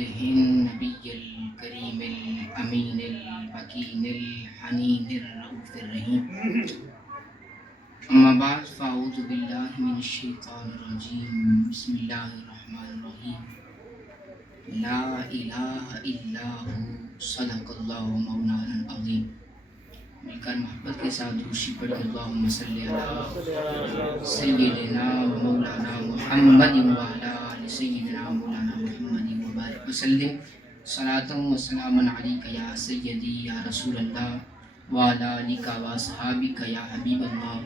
النبي الكريم الأمين المكين الحنين الرؤوف الرحيم أما بعد فأعوذ بالله من الشيطان الرجيم بسم الله الرحمن الرحيم لا إله إلا هو صدق الله مولانا العظيم مل کر محبت کے ساتھ درود پڑھ کر اللہم صلی علی سیدنا و مولانا محمد و علی سیدنا مولانا محمد وبارک وسلم صلاۃ و سلام علیک یا سیدی یا رسول اللہ و علی آلک و اصحابک یا حبیب اللہ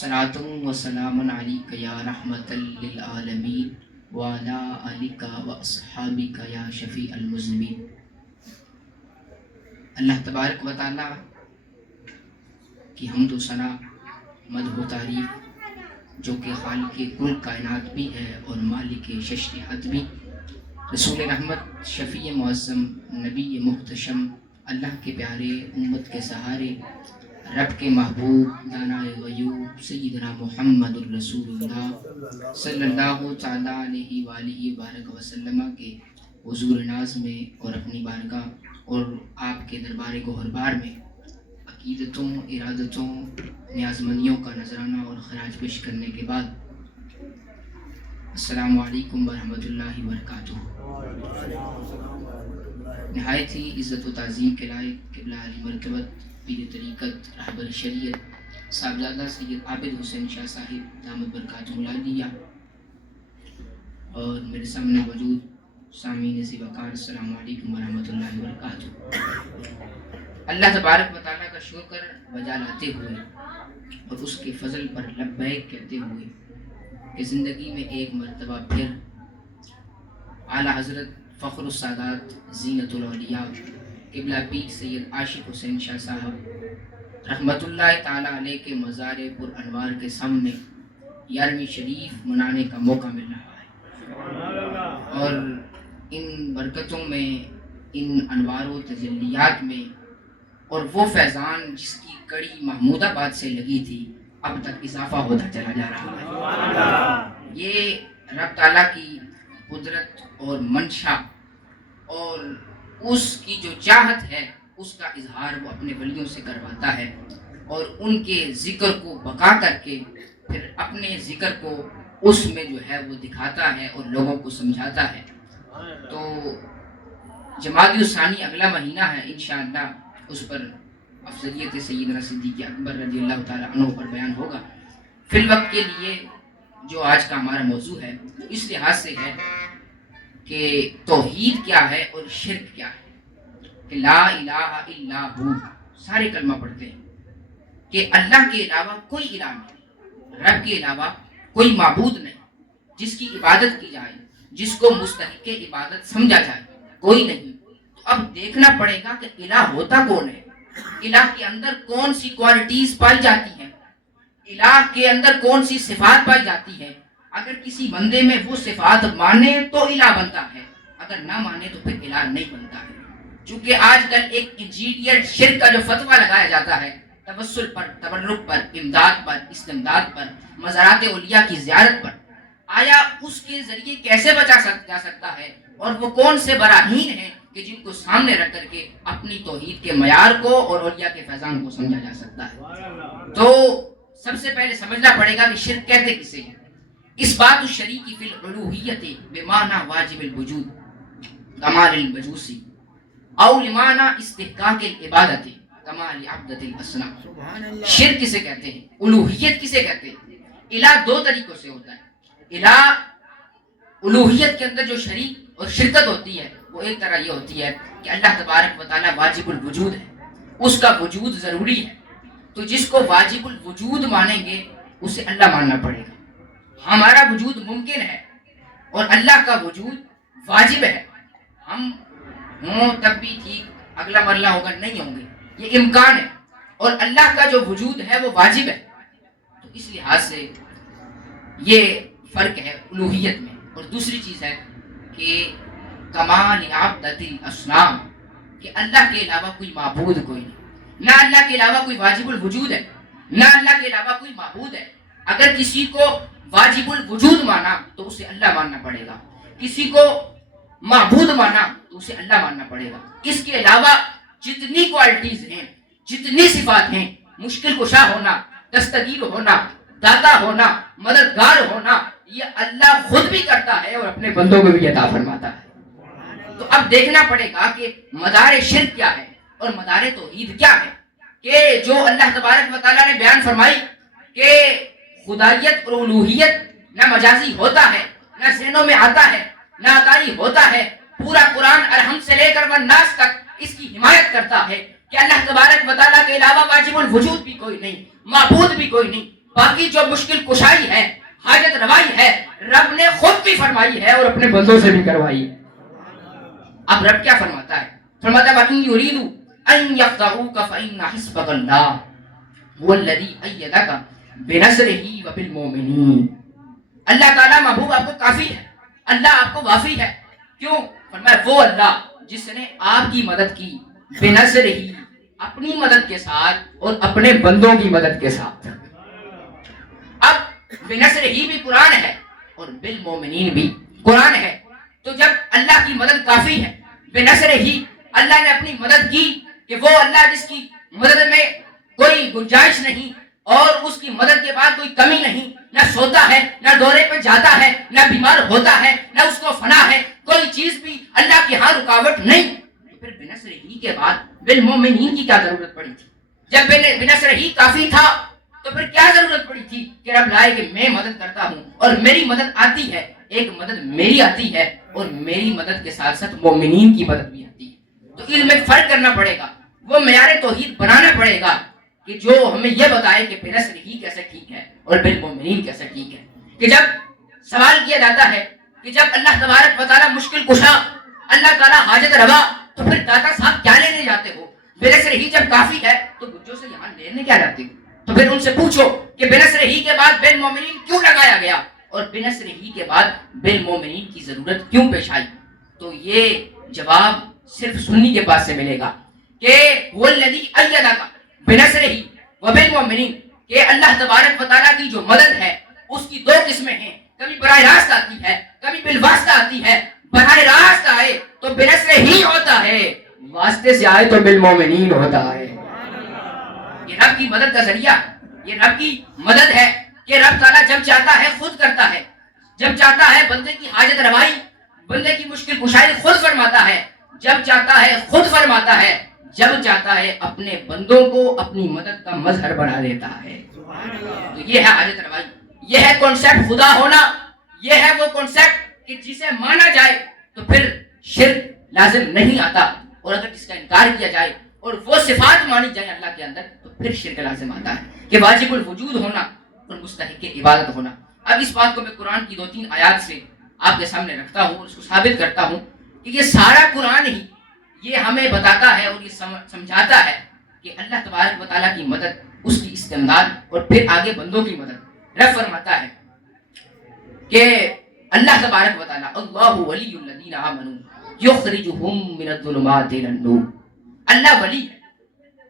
صلاۃ و سلام علیک یا رحمۃ للعالمین و علی آلک و اصحابک یا شفیع المذنبین۔ اللہ تبارک و تعالی کی حمد و ثنا، مدح و تعریف، جو کہ خالق کل کائنات بھی ہے اور مالک ششت حد بھی، رسول رحمت، شفیع معظم، نبی محتشم، اللہ کے پیارے، امت کے سہارے، رب کے محبوب، دانائے غیوب، سیدنا محمد الرسول اللہ صلی اللہ تعالیٰ علیہ وآلہ وبارک وسلم کے حضور ناز میں اور اپنی بارگاہ اور آپ کے دربار گوہربار میں عقیدتوں، ارادتوں، نیازمندیوں کا نذرانہ اور خراج پیش کرنے کے بعد السلام علیکم ورحمۃ اللہ وبرکاتہ۔ نہایت ہی عزت و تعظیم کے لائق قبلہ علی مرتبت پیر طریقت رہبر شریعت صاحبزادہ سید عابد حسین شاہ صاحب دامت برکاتہ العالیہ اور میرے سامنے موجود سامعین ذی وقار، السلام علیکم ورحمۃ اللہ وبرکاتہ۔ اللہ تبارک و تعالیٰ کا شکر بجا لاتے ہوئے اور اس کے فضل پر لبیک کہتے ہوئے کہ زندگی میں ایک مرتبہ پھر اعلیٰ حضرت فخر السادات زینت الاولیاء قبلہ پیر سید عاشق حسین شاہ صاحب رحمۃ اللہ تعالیٰ علیہ کے مزار پر انوار کے سامنے 11ویں شریف منانے کا موقع مل رہا ہے، اور ان برکتوں میں، ان انوار و تجلیات میں، اور وہ فیضان جس کی کڑی محمود آباد سے لگی تھی اب تک اضافہ ہوتا چلا جا رہا ہے۔ یہ رب تعالیٰ کی قدرت اور منشا اور اس کی جو چاہت ہے اس کا اظہار وہ اپنے ولیوں سے کرواتا ہے، اور ان کے ذکر کو بقا کر کے پھر اپنے ذکر کو اس میں جو ہے وہ دکھاتا ہے اور لوگوں کو سمجھاتا ہے۔ تو جمادی الثانی اگلا مہینہ ہے، انشاءاللہ اس پر افضلیت سیدنا صدیق اکبر رضی اللہ تعالیٰ عنہ پر بیان ہوگا۔ فی الوقت کے لیے جو آج کا ہمارا موضوع ہے وہ اس لحاظ سے ہے کہ توحید کیا ہے اور شرک کیا ہے، کہ لا الہ الا ہو، سارے کلمہ پڑھتے ہیں کہ اللہ کے علاوہ کوئی الہ نہیں، رب کے علاوہ کوئی معبود نہیں جس کی عبادت کی جائے، جس کو مستحق عبادت سمجھا جائے، کوئی نہیں۔ تو اب دیکھنا پڑے گا کہ الہ ہوتا کون ہے، الہ کے اندر کون سی کوالٹیز پائی جاتی ہیں، الہ کے اندر کون سی صفات پائی جاتی ہے۔ اگر کسی بندے میں وہ صفات مانے تو الہ بنتا ہے، اگر نہ مانے تو پھر الہ نہیں بنتا ہے۔ چونکہ آج کل ایک انجینئر شرک کا جو فتویٰ لگایا جاتا ہے توسل پر، تبرک پر، امداد پر، استمداد پر، مزارات اولیاء کی زیارت پر، آیا اس کے ذریعے کیسے بچا جا سکتا ہے، اور وہ کون سے براہین ہیں کہ جن کو سامنے رکھ کر کے اپنی توحید کے معیار کو اور اولیاء کے فیضان کو سمجھا جا سکتا ہے۔ تو سب سے پہلے سمجھنا پڑے گا کہ شرک کہتے کسے ہیں۔ اس بات الشریک فی الالوہیت بمعنی واجب الوجود کمال المجوسی او لمعنی استحقاق العبادت کمال عبدت الاسنام۔ شرک کسے کہتے ہیں، الوہیت کسے کہتے ہیں؟ الہ دو طریقوں سے ہوتا ہے۔ الہ الوہیت کے اندر جو شریک اور شرکت ہوتی ہے وہ ایک طرح یہ ہوتی ہے کہ اللہ تبارک و تعالیٰ واجب الوجود ہے، اس کا وجود ضروری ہے، تو جس کو واجب الوجود مانیں گے اسے اللہ ماننا پڑے گا۔ ہمارا وجود ممکن ہے اور اللہ کا وجود واجب ہے، ہم ہوں تب بھی ٹھیک، اگلا مرلہ ہوگا نہیں ہوں گے، یہ امکان ہے، اور اللہ کا جو وجود ہے وہ واجب ہے۔ تو اس لحاظ سے یہ فرق ہے الوہیت میں۔ اور دوسری چیز ہے کہ کمال عبدت الاسنام، کہ اللہ کے علاوہ کوئی معبود کوئی نہیں، نہ اللہ کے علاوہ کوئی واجب الوجود ہے، نہ اللہ کے علاوہ کوئی معبود ہے۔ اگر کسی کو واجب الوجود مانا تو اسے اللہ ماننا پڑے گا، کسی کو معبود مانا تو اسے اللہ ماننا پڑے گا. اس کے علاوہ جتنی کوالٹیز ہیں، جتنی صفات ہیں، مشکل کشا ہونا، دستگیر ہونا، داتا ہونا، مددگار ہونا، یہ اللہ خود بھی کرتا ہے اور اپنے بندوں کو بھی عطا فرماتا ہے. تو اب دیکھنا پڑے گا کہ مدار شرک کیا ہے اور مدار توحید کیا ہے. کہ جو اللہ تبارک و تعالیٰ نے بیان فرمائی کہ خدائیت اور الوہیت نہ مجازی ہوتا ہے، نہ ذہنوں میں آتا ہے، نہ عطائی ہوتا ہے. پورا قرآن الحمد سے لے کر والناس تک اس کی حمایت کرتا ہے کہ اللہ تبارک و تعالیٰ کے علاوہ واجب الوجود بھی کوئی نہیں، معبود بھی کوئی نہیں. باقی جو مشکل کشائی ہے، حاجت روائی ہے، رب نے خود بھی فرمائی ہے اور اپنے بندوں سے بھی کروائی ہے. اب رب کیا فرماتا ہے؟ فرماتا ہے وَإِن يُرِيدُوا أَن يَخْدَعُوكَ فَإِنَّ حِزْبَكَ اللَّهُ هُوَ الَّذِي أَيَّدَكَ بِنَصْرِهِ وَبِالْمُؤْمِنِينَ. اللہ تعالیٰ محبوب آپ کو کافی ہے، اللہ آپ کو وافی ہے. کیوں؟ فرمایا وہ اللہ جس نے آپ کی مدد کی بِنَصْرِهِ، اپنی مدد کے ساتھ اور اپنے بندوں کی مدد کے ساتھ. اب بِنَصْرِهِ بھی قرآن ہے اور بالمؤمنین بھی قرآن ہے. تو جب اللہ کی مدد کافی ہے، بِنَصْرِهِ اللہ نے اپنی مدد کی کہ وہ اللہ جس کی مدد میں کوئی گنجائش نہیں اور اس کی مدد کے بعد کوئی کمی نہیں، نہ سوتا ہے، نہ دورے پہ جاتا ہے، نہ بیمار ہوتا ہے، نہ اس کو فنا ہے، کوئی چیز بھی اللہ کے ہاں رکاوٹ نہیں. تو پھر بِنَصْرِهِ کے بعد بالمؤمنین کی کیا ضرورت پڑی تھی؟ جب بِنَصْرِهِ کافی تھا تو پھر کیا ضرورت پڑی تھی کہ رب لائے کہ میں مدد کرتا ہوں اور میری مدد آتی ہے. ایک مدد میری آتی ہے اور میری مدد کے ساتھ ساتھ مومنین کی مدد بھی آتی ہے. تو علم میں فرق کرنا پڑے گا، وہ معیار توحید بنانا پڑے گا کہ جو ہمیں یہ بتائے کہ بِنَصْرِهِ کیسے ٹھیک ہے اور بالمؤمنین کیسے ٹھیک ہے. کہ جب سوال کیا جاتا ہے کہ جب اللہ تبارک و تعالیٰ مشکل کشا، اللہ تعالیٰ حاجت روا، تو پھر داتا صاحب کیا لینے جاتے ہو؟ بِنَصْرِهِ جب کافی ہے تو گجوں سے یہاں لینے کیا جاتے ہو؟ تو پھر ان سے پوچھو کہ بِنَصْرِهِ کے بعد بالمؤمنین کیوں لگایا گیا اور بِنَصْرِهِ کے بعد بالمؤمنین کی ضرورت کیوں پیش آئی؟ تو یہ جواب صرف سنی کے پاس سے ملے گا کہ وہ الذی ایدک بِنَصْرِهِ وبالمؤمنین، کہ اللہ تبارک و تعالیٰ کی جو مدد ہے اس کی دو قسمیں ہیں. کبھی براہ راست آتی ہے، کبھی بالواسطہ آتی ہے. براہ راست آئے تو بِنَصْرِهِ ہوتا ہے، واسطے سے آئے تو بالمؤمنین ہوتا ہے. یہ رب کی مدد کا ذریعہ، یہ رب کی مدد ہے کہ رب تعالیٰ جب چاہتا ہے خود کرتا ہے، جب چاہتا ہے بندے کی حاجت روائی، بندے کی مشکل کشائی خود فرماتا ہے، جب چاہتا ہے خود فرماتا ہے، جب چاہتا ہے اپنے بندوں کو اپنی مدد کا مظہر بنا دیتا ہے. تو یہ ہے حاجت روائی، یہ ہے کانسیپٹ خدا ہونا، یہ ہے وہ کانسیپٹ کہ جسے مانا جائے تو پھر شرک لازم نہیں آتا، اور اگر اس کا انکار کیا جائے اور وہ صفات مانی جائیں اللہ کے اندر تو پھر شرک لازم آتا ہے کہ واجب الوجود ہونا اور مستحق عبادت ہونا. اب اس بات کو میں قرآن کی 2-3 آیات سے آپ کے سامنے رکھتا ہوں اور اس کو ثابت کرتا ہوں کہ یہ سارا قرآن ہی یہ ہمیں بتاتا ہے اور یہ سمجھاتا ہے کہ اللہ تبارک و تعالیٰ کی مدد، اس کی استمداد اور پھر آگے بندوں کی مدد. رب فرماتا ہے کہ اللہ تبارک و تعالیٰ اللہ ولی الذین آمنوا یخرجہم من الظلمات الی النور. اللہ ولی ہے،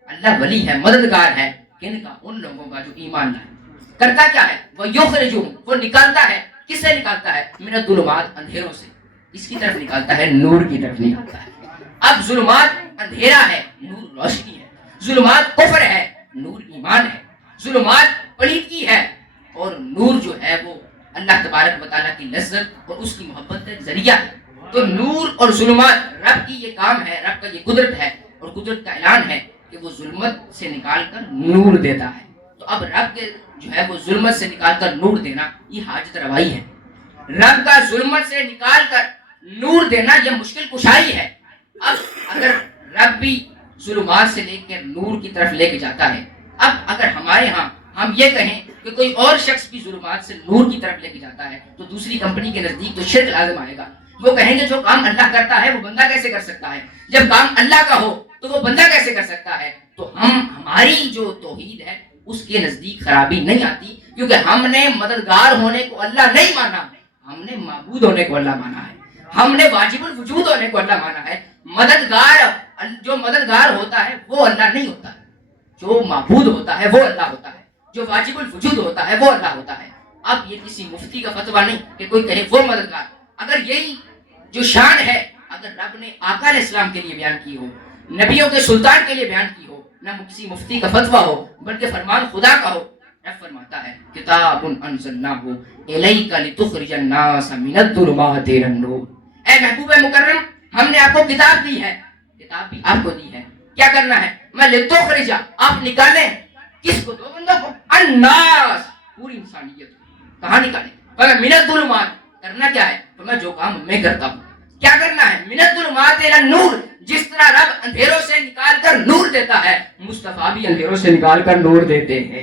اللہ ولی ہے، مددگار ہے کن کا؟ ان لوگوں کا جو ایمان لائے. کرتا کیا ہے؟ وہ یخرجہم، وہ نکالتا ہے. کس سے نکالتا ہے؟ من الظلمات، اندھیروں سے اس کی طرف نکالتا ہے، نور کی طرف نکالتا ہے. اب ظلمات اندھیرا ہے، نور روشنی ہے. ظلمات کفر ہے، نور ایمان ہے. ظلمات پلیدگی ہے اور نور جو ہے وہ اللہ تبارک و تعالیٰ کی لذت اور اس کی محبت کا ذریعہ ہے. تو نور اور ظلمات رب کی یہ کام ہے، رب کا یہ قدرت ہے اور قدرت کا اعلان ہے کہ وہ ظلمت سے نکال کر نور دیتا ہے. تو اب رب کے جو ہے وہ ظلمت سے نکال کر نور دینا یہ حاجت روائی ہے. رب کا ظلمت سے نکال کر نور دینا یہ مشکل کشائی ہے. اب اگر رب بھی ظلمات سے لے کر نور کی طرف لے کے جاتا ہے، اب اگر ہمارے ہاں ہم یہ کہیں کہ کوئی اور شخص بھی ظلمات سے نور کی طرف لے کے جاتا ہے تو دوسری کمپنی کے نزدیک تو شرک لازم آئے گا. وہ کہیں گے جو کام اللہ کرتا ہے وہ بندہ کیسے کر سکتا ہے؟ جب کام اللہ کا ہو تو وہ بندہ کیسے کر سکتا ہے؟ تو ہماری جو توحید ہے اس کے نزدیک خرابی نہیں آتی، کیونکہ ہم نے مددگار ہونے کو اللہ نہیں مانا، ہم نے معبود ہونے کو اللہ مانا ہے، ہم نے واجب الوجود ہونے کو اللہ مانا ہے. جو مددگار ہوتا ہے وہ اللہ نہیں ہوتا، جو معبود ہوتا ہے وہ اللہ ہوتا ہے، جو واجب الوجود ہوتا ہے وہ اللہ ہوتا ہے. اب یہ کسی مفتی کا فتویٰ نہیں کہ کوئی کہے وہ مددگار. اگر یہی جو شان ہے اگر رب نے آقا علیہ السلام کے لیے بیان کی ہو، نبیوں کے سلطان کے لیے بیان کی ہو، نہ کسی مفتی کا فتویٰ ہو بلکہ فرمان خدا کا ہو، رب فرماتا ہے کتاب انزلناہ الیک لتخرج الناس من الظلمات الى النور، اے محبوب مکرم ہم نے آپ کو کتاب دی ہے، کتاب بھی آپ کو دی ہے، کیا کرنا ہے؟ میں لتخرج، آپ نکالیں کس کو؟ دو بندوں کو، الناس پوری انسانیت کو، کہاں نکالیں؟ من الظلمات، کرنا کیا ہے؟ تو میں جو کام میں کرتا ہوں کیا کرنا ہے؟ من الظلمات الى النور، جس طرح رب اندھیروں سے نکال کر نور دیتا ہے مصطفیٰ بھی اندھیروں سے نکال کر نور دیتے ہیں۔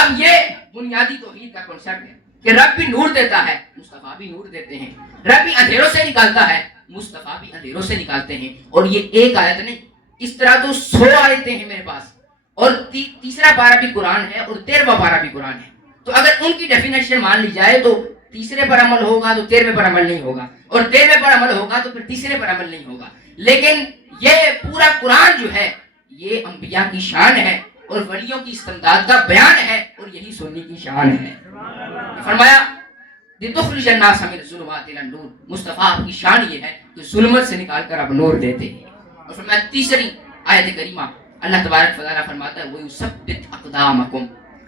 اب یہ بنیادی توحید کا کنسپٹ ہے کہ رب بھی نور دیتا ہے، مصطفیٰ بھی نور دیتے ہیں، رب بھی اندھیروں سے نکالتا ہے، مصطفیٰ بھی اندھیروں سے نکالتے ہیں۔ اور یہ ایک آیت نہیں، اس طرح تو 100 آیتیں ہیں میرے پاس، اور تیسرا پارہ بھی قرآن ہے اور 13واں پارہ بھی قرآن ہے۔ تو اگر ان کی ڈیفینیشن مان لی جائے تو تیسرے پر عمل ہوگا تو 13ویں پر عمل نہیں ہوگا، اور 13ویں پر عمل ہوگا تو پھر تیسرے پر عمل نہیں ہوگا۔ لیکن یہ پورا قرآن جو ہے یہ انبیاء کی شان ہے اور ولیوں کی استمداد کا بیان ہے، اور یہی سنی کی شان ہے۔ فرمایا لتخرج الناس من الظلمات الى النور، مصطفیٰ آپ کی شان یہ ہے کہ ظلمت سے نکال کر آپ نور دیتے ہیں۔ اور فرمایا تیسری آیت کریمہ اللہ تبارک و تعالیٰ فرماتا ہے وَيُثَبِّتْ أَقْدَامَكُمْ،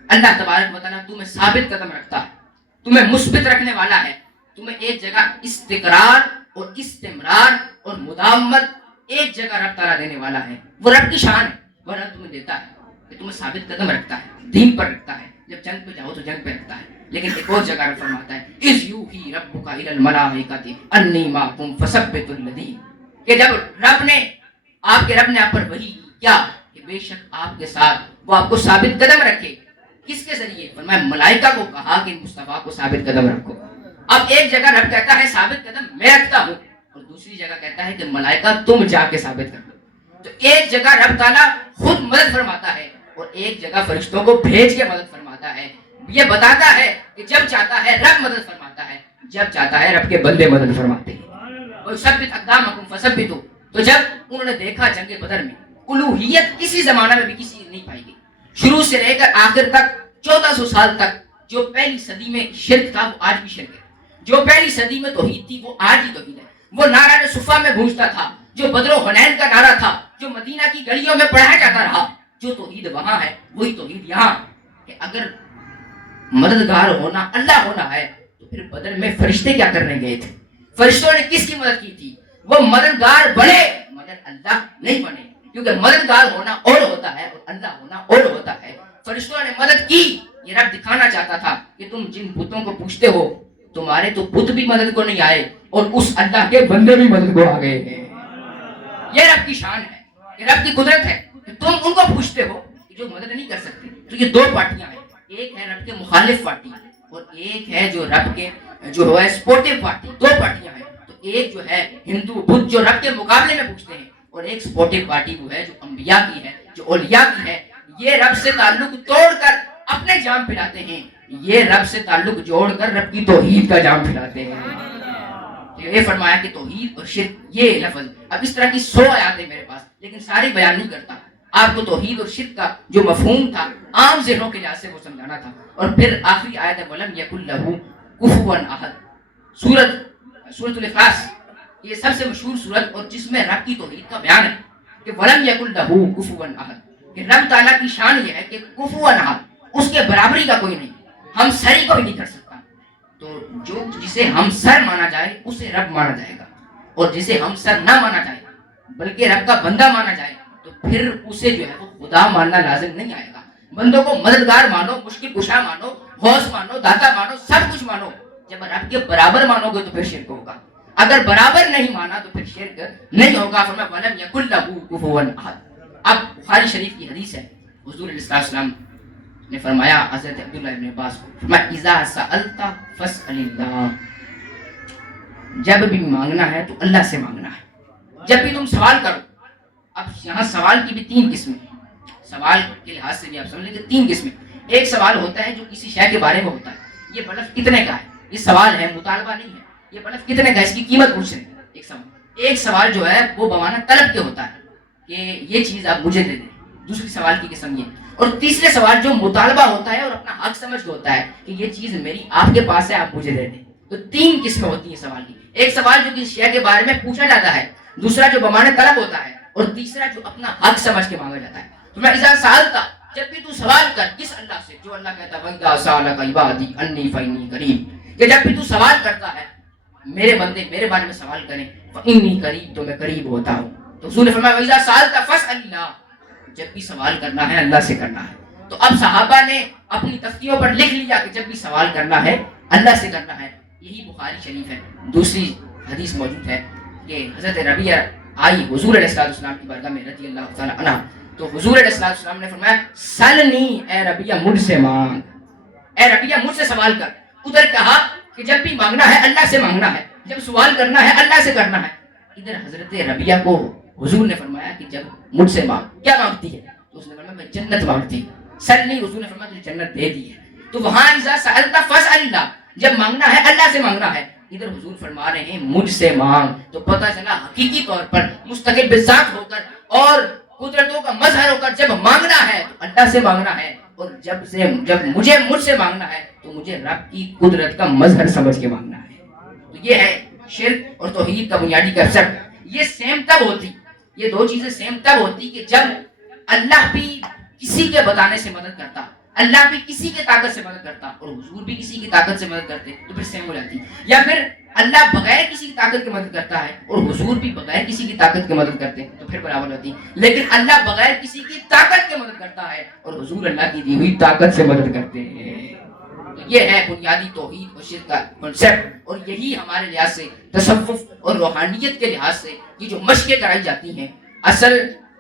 اللہ تبارک و تعالیٰ تمہیں ثابت قدم رکھتا ہے، تمہیں مثبت رکھنے والا ہے، تمہیں ایک جگہ استقرار اور استمرار اور مداومت ایک جگہ رب تعالیٰ دینے والا ہے۔ وہ رب کی شان ہے، وہ رب تمہیں دیتا ہے کہ تمہیں ثابت قدم رکھتا ہے، دین پر رکھتا ہے، جب جنگ پہ جاؤ تو جنگ پہ رکھتا ہے۔ لیکن ایک اور جگہ رب فرماتا ہے اِذْ یُوحِی رَبُّکَ إِلَى الْمَلَائِکَةِ أَنِّی مَعَکُمْ فَثَبِّتُوا الَّذِینَ، کہ جب رب نے آپ پر وحی کی کیا کہ بے شک آپ کے ساتھ وہ آپ کو ثابت قدم رکھے۔ کس کے ذریعے؟ فرمایا ملائکہ کو کہا کہ مصطفیٰ کو ثابت قدم رکھو۔ اب ایک جگہ رب کہتا ہے ثابت قدم میں رکھتا ہوں، اور دوسری جگہ کہتا ہے کہ ملائکہ تم جا کے ثابت کر دو۔ تو ایک جگہ رب تعالیٰ خود مدد فرماتا ہے اور ایک جگہ فرشتوں کو بھیج کے مدد فرماتا ہے۔ یہ بتاتا ہے کہ جب چاہتا ہے رب مدد فرماتا ہے، جب چاہتا ہے رب کے بندے مدد فرماتے ہیں۔ وَيُثَبِّتْ أَقْدَامَكُمْ فَثَبِّتُوا، تو جب انہوں نے دیکھا جنگ بدر میں الوہیت کسی زمانہ میں بھی کسی نہیں پائی گئی، شروع سے لے کر آخر تک 1400 سال تک، جو پہلی صدی میں شرک تھا وہ آج بھی شرک ہے، جو پہلی صدی میں توحید تھی وہ آج بھی توحید ہے، وہ نعرہ صفا میں گونجتا تھا، جو بدر و حنین کا نعرہ تھا، جو مدینہ کی گلیوں میں پڑھا جاتا رہا، جو توحید وہاں ہے وہی توحید یہاں۔ کہ اگر مددگار ہونا اللہ ہونا ہے تو پھر بدر میں فرشتے کیا کرنے گئے تھے؟ فرشتوں نے کس کی مدد کی تھی؟ وہ مددگار بنے مگر اللہ نہیں بنے، کیونکہ مددگار ہونا اور ہوتا ہے اور اللہ ہونا اور ہوتا ہے۔ فرشتوں نے مدد کی، یہ رب دکھانا چاہتا تھا کہ تم جن بتوں کو پوچھتے ہو تمہارے تو بت بھی مدد کو نہیں آئے اور اس اللہ کے بندے بھی مدد کو آ گئے ہیں۔ یہ رب کی شان ہے، یہ رب کی قدرت ہے کہ تم ان کو پوچھتے ہو جو مدد نہیں کر سکتے۔ تو یہ دو پارٹیاں ہیں، ایک ہے رب کے مخالف پارٹی اور ایک ہے جو رب کے جو ہے سپورٹیو پارٹی، دو پارٹیاں ہیں۔ تو ایک جو ہے ہندو بدھ جو رب کے مقابلے میں پوچھتے ہیں، اور ایک سپورٹیو پارٹی وہ ہے جو انبیاء کی ہے، جو اولیاء کی ہے۔ یہ رب سے تعلق توڑ کر اپنے جام پھیلاتے ہیں، یہ رب سے تعلق جوڑ کر رب کی توحید کا جام پھیلاتے ہیں۔ یہ فرمایا کہ توحید اور شرک یہ لفظ، اب اس طرح کی 100 آیات ہیں میرے پاس لیکن ساری بیان نہیں کرتا۔ آپ کو توحید اور شرک کا جو مفہوم تھا عام ذہنوں کے لحاظ سے وہ سمجھانا تھا۔ اور پھر آخری آیت ہے وَلَمْ يَكُنْ لَهُ كُفُوًا أَحَدٌ، سورۃ الاخلاص، یہ سب سے مشہور سورت اور جس میں رب کی توحید کا بیان ہے کہ وَلَمْ يَكُنْ لَهُ كُفُوًا أَحَدٌ، کہ رب تعالیٰ کی شان یہ ہے کہ کفوا احد، اس کے برابری کا کوئی نہیں، ہم سری کو بھی نہیں کر سکتا۔ تو جو جسے ہم سر مانا جائے اسے رب مانا جائے گا، اور جسے ہم سر نہ مانا جائے بلکہ رب کا بندہ مانا جائے تو پھر اسے جو ہے وہ خدا ماننا لازم نہیں آئے گا۔ بندوں کو مددگار مانو، مشکل کشا مانو، غوث مانو، داتا مانو، سب کچھ مانو۔ جب رب کے برابر مانو گے تو پھر شرک ہوگا، اگر برابر نہیں مانا تو پھر شرک نہیں ہوگا۔ فرمایا وَلَمْ يَكُنْ لَهُ كُفُوًا أَحَدٌ۔ اب بخاری شریف کی حدیث ہے، حضور علیہ السلام نے فرمایا حضرت عبداللہ ابن عباس کو، فرمایا اِذَا سَأَلْتَ فَاسْأَلِ اللَّهَ، جب بھی مانگنا ہے تو اللہ سے مانگنا ہے، جب بھی تم سوال کرو۔ اب یہاں سوال کی بھی 3 قسمیں، سوال کے لحاظ سے بھی آپ سمجھ لیں کہ 3 قسمیں۔ ایک سوال ہوتا ہے جو کسی شے کے بارے میں ہوتا ہے، یہ بلف کتنے کا ہے، یہ سوال ہے، مطالبہ نہیں ہے، یہ بلف کتنے کا ہے، اس کی قیمت پوچھ رہے ہیں، ایک سوال۔ ایک سوال جو ہے وہ بمانہ طلب کے ہوتا ہے کہ یہ چیز آپ مجھے دے دیں، دوسری سوال کی قسم یہ۔ اور تیسرے سوال جو مطالبہ ہوتا ہے اور اپنا حق سمجھ کے ہوتا ہے کہ یہ چیز میری آپ کے پاس ہے، آپ مجھے دے دیں۔ تو 3 قسمیں ہوتی ہیں سوال کی. ایک سوال جو کسی شے کے بارے میں پوچھا جاتا ہے, دوسرا جو بمانے طلب ہوتا ہے, اور تیسرا جو اپنا حق سمجھ کے مانگا جاتا ہے. تو میں اذا سالتا, جب بھی تو سوال کر, کس اللہ سے؟ جو اللہ کہتا ہے وَإِذَا سَأَلَكَ عِبَادِي عَنِّي فَإِنِّي قَرِيبٌ, کہ جب بھی تو سوال کرتا ہے, میرے بندے میرے بارے میں سوال کریں, فَإِنِّي قَرِيبٌ, تو میں قریب ہوتا ہوں. تو حضور نے فرمایا وَإِذَا سَأَلْتَ فَاسْأَلِ اللَّهَ, جب بھی سوال کرنا ہے اللہ سے کرنا ہے. تو اب صحابہ نے اپنی تختیوں پر لکھ لیا کہ جب بھی سوال کرنا ہے اللہ سے کرنا ہے. یہی بخاری شریف ہے. دوسری حدیث موجود ہے کہ حضرت ربیعہ آئی حضور علیہ السلام کی بارگاہ میں رضی اللہ تعالی عنہ, تو حضور علیہ السلام نے فرمایا سلنی, اے ربیعہ مجھ سے مانگ, اے ربیعہ مجھ سے سوال کر. ادھر کہا کہ جب بھی مانگنا ہے اللہ سے مانگنا ہے, جب سوال کرنا ہے اللہ سے کرنا ہے. ادھر حضرت ربیعہ کو حضور نے فرمایا کہ جب مجھ سے مانگ, کیا مانگتی ہے؟ تو اس نے فرمایا میں جنت مانگتی. سلنی, حضور نے فرمایا تجھے جنت دے دی ہے. تو وہاں اذا سألت فاسأل اللہ, جب مانگنا ہے اللہ سے مانگنا ہے. ادھر حضور فرما رہے ہیں مجھ سے مانگ. تو پتہ چلا حقیقی طور پر مستقل بذات ہو کر اور قدرتوں کا مظہر ہو کر جب مانگنا ہے تو اللہ سے مانگنا ہے, اور جب مجھ سے مانگنا ہے تو مجھے رب کی قدرت کا مظہر سمجھ کے مانگنا ہے. تو یہ ہے شرک اور توحید کا بنیادی کنسپٹ. یہ سیم تب ہوتی, یہ دو چیزیں سیم تب ہوتی کہ جب اللہ بھی کسی کے بتانے سے مدد کرتا, اللہ بھی کسی کے طاقت سے مدد کرتا, اور حضور بھی کسی کی طاقت سے مدد کرتے, تو پھر سیم ہو جاتی. یا پھر اللہ بغیر کسی کی طاقت کی مدد کرتا ہے اور حضور بھی بغیر کسی کی طاقت کی مدد کرتے, تو پھر برابر ہوتی. لیکن اللہ بغیر کسی کی طاقت کی مدد کرتا ہے اور حضور اللہ کی دی ہوئی طاقت سے مدد کرتے ہیں. یہ ہے بنیادی توحید اور شرک کا کنسپٹ, اور یہی ہمارے لحاظ سے تصوف اور روحانیت کے لحاظ سے یہ جو مشقیں کرائی جاتی ہیں, اصل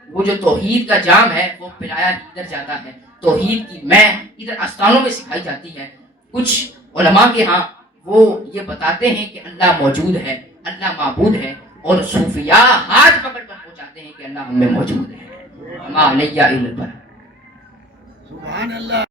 وہ جو توحید کا جام ہے وہ پلایا ادھر جاتا ہے. توحید کی میں ادھر آستانوں میں سکھائی جاتی ہے. کچھ علماء کے ہاں وہ یہ بتاتے ہیں کہ اللہ موجود ہے, اللہ معبود ہے, اور صوفیاء ہاتھ پکڑ کر پہنچاتے ہیں کہ اللہ ہم میں موجود ہے. ما علیہ الا البلاغ. سبحان اللہ.